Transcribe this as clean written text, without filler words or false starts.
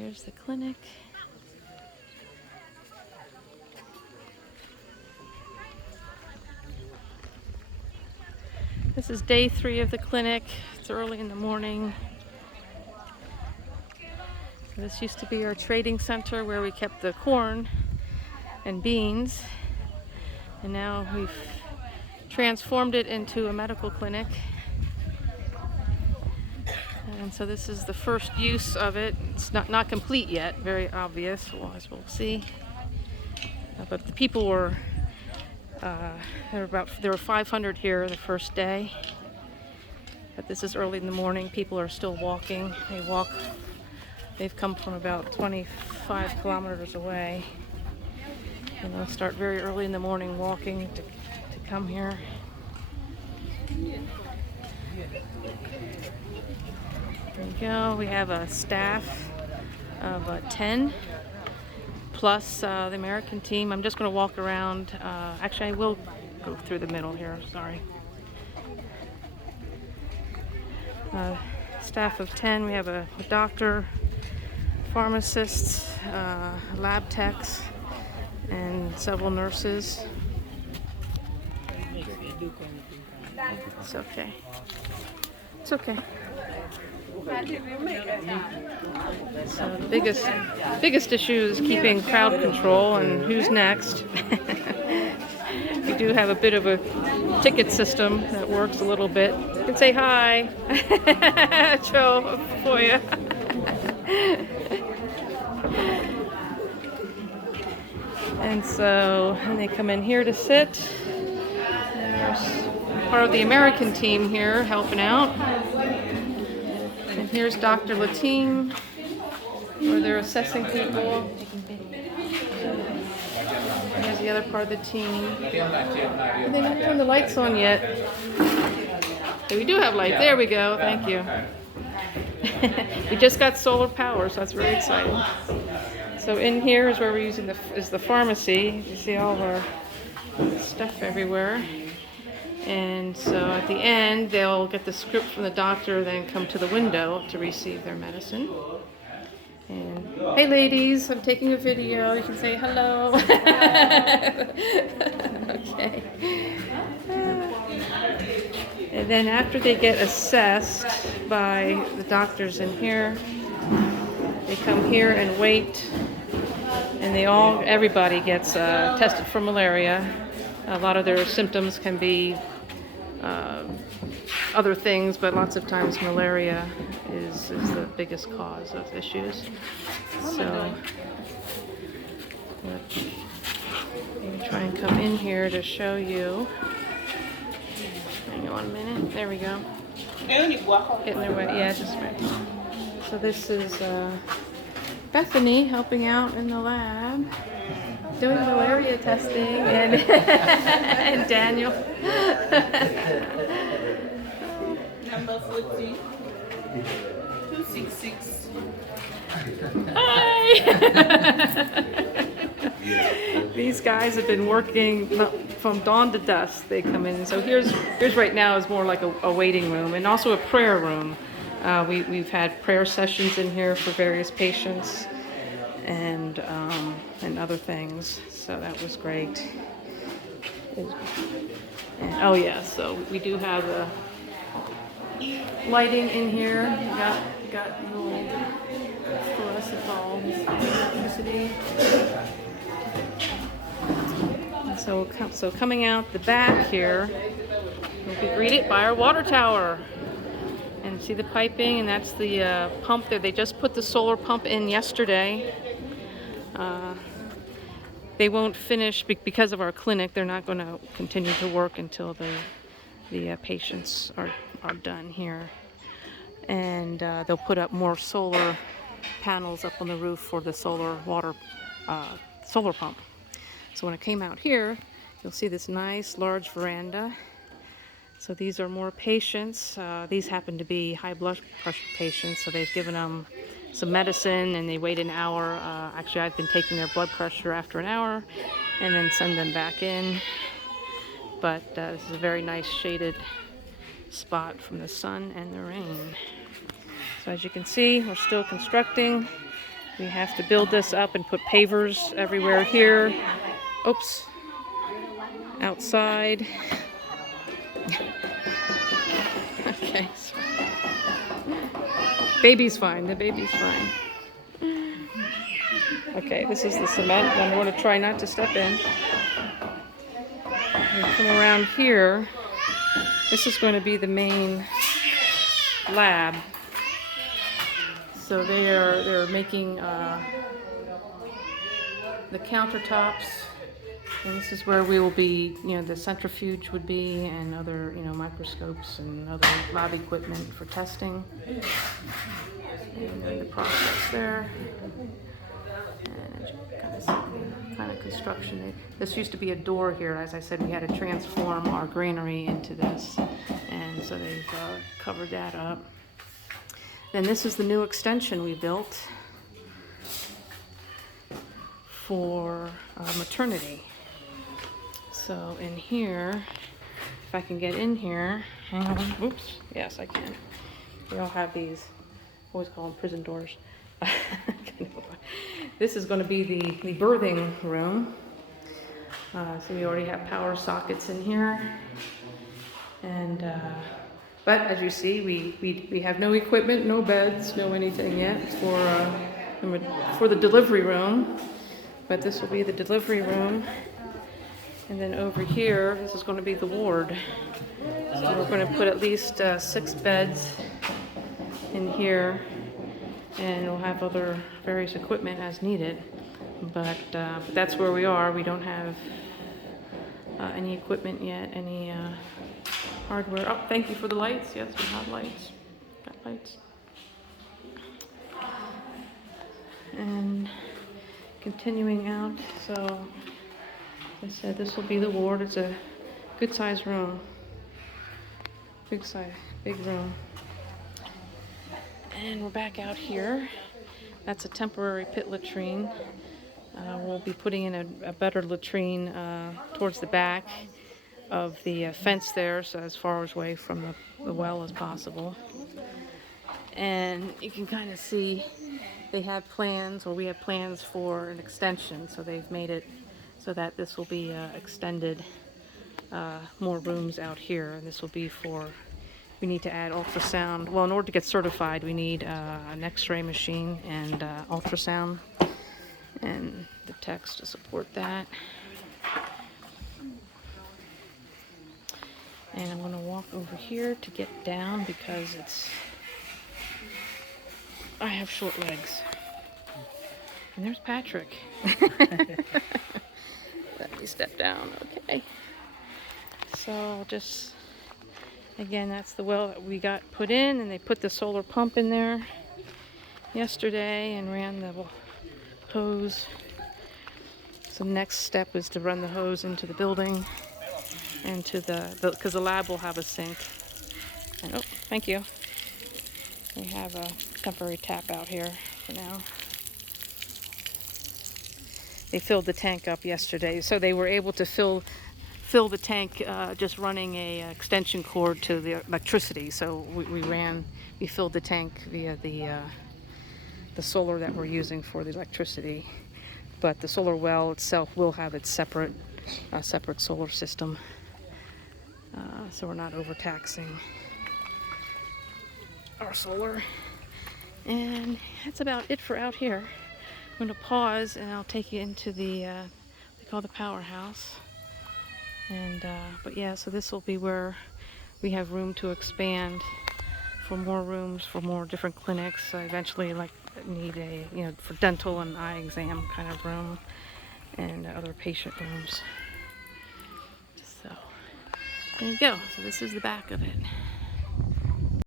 There's the clinic. This is day 3 of the clinic. It's early in the morning. This used to be our trading center where we kept the corn and beans, and now we've transformed it into a medical clinic. And so this is the first use of it. It's not complete yet, very obvious, well, as we'll see. But the people were there were 500 here the first day. But this is early in the morning. People are still walking. They've come from about 25 kilometers away. And they'll start very early in the morning walking to come here. There you go. We have a staff of 10 plus the American team. I'm just going to walk around. Actually, I will go through the middle here. Sorry. Staff of 10. We have a doctor, pharmacists, lab techs, and several nurses. It's okay. It's okay. So the biggest issue is keeping crowd control and who's next. We do have a bit of a ticket system that works a little bit. You can say hi. Joe, for you. And they come in here to sit. There's part of the American team here helping out. And here's Dr. Lateem, where they're assessing people. And here's the other part of the team. And they haven't turned the lights on yet. So we do have light. There we go. Thank you. We just got solar power, so that's very exciting. So in here is where we're using the pharmacy. You see all of our stuff everywhere. And so at the end, they'll get the script from the doctor, then come to the window to receive their medicine. And hey ladies, I'm taking a video. You can say hello. Okay. And then after they get assessed by the doctors in here, they come here and wait. And everybody gets tested for malaria. A lot of their symptoms can be other things, but lots of times malaria is the biggest cause of issues. So let me try and come in here to show you. Hang on a minute. There we go. Getting their way. Yeah, just right. So this is Bethany helping out in the lab, doing malaria testing, and and Daniel. Number 14, 266. Hi! These guys have been working from dawn to dusk. They come in. So here's right now is more like a waiting room and also a prayer room. We've had prayer sessions in here for various patients and other things. So that was great. Oh yeah, so we do have lighting in here. We got little fluorescent bulbs, electricity. And so coming out the back here, we'll be greeted by our water tower. And see the piping, and that's the pump there. They just put the solar pump in yesterday. They won't finish because of our clinic. They're not going to continue to work until the patients are done here. And they'll put up more solar panels up on the roof for the solar pump. So when I came out here, you'll see this nice large veranda. So these are more patients. These happen to be high blood pressure patients, so they've given them some medicine and they wait an hour. Actually, I've been taking their blood pressure after an hour and then send them back in. But this is a very nice shaded spot from the sun and the rain. So as you can see, we're still constructing. We have to build this up and put pavers everywhere here. Oops. Outside. Okay. Baby's fine. The baby's fine. Okay, this is the cement. I'm going to try not to step in. And come around here. This is going to be the main lab. So they're making the countertops, and this is where we will be. The centrifuge would be, and other microscopes and other lab equipment for testing. And then the process there. And as you can kind of see the kind of construction. This used to be a door here. As I said, we had to transform our granary into this, and so they've covered that up. Then this is the new extension we built for maternity. So in here, if I can get in here, hang on, oops, yes I can. We all have these, always call them prison doors. This is going to be the birthing room. So we already have power sockets in here. And but as you see, we have no equipment, no beds, no anything yet for the delivery room. But this will be the delivery room. And then over here, this is going to be the ward. So we're going to put at least 6 beds in here. And we'll have other various equipment as needed. But that's where we are. We don't have any equipment yet, any hardware. Oh, thank you for the lights. Yes, we have lights. Got lights. And continuing out, so I said this will be the ward. It's a good sized room. Big room. And we're back out here. That's a temporary pit latrine. We'll be putting in a better latrine towards the back of the fence there, so as far away from the well as possible. And you can kind of see they have plans, or we have plans for an extension, so they've made it so that this will be extended, more rooms out here. And this will be we need to add ultrasound. Well, in order to get certified, we need an x-ray machine and ultrasound, and the techs to support that. And I'm going to walk over here to get down because I have short legs. And there's Patrick. Let me step down, okay. So just, again, that's the well that we got put in, and they put the solar pump in there yesterday and ran the hose. So the next step is to run the hose into the building and to because the lab will have a sink. And, oh, thank you. We have a temporary tap out here for now. They filled the tank up yesterday, so they were able to fill the tank just running a extension cord to the electricity. So we filled the tank via the solar that we're using for the electricity. But the solar well itself will have its separate solar system, so we're not overtaxing our solar. And that's about it for out here. I'm going to pause and I'll take you into they call the powerhouse. And but yeah, so this will be where we have room to expand for more rooms, for more different clinics. I eventually need a for dental and eye exam kind of room, and other patient rooms. So there you go. So this is the back of it.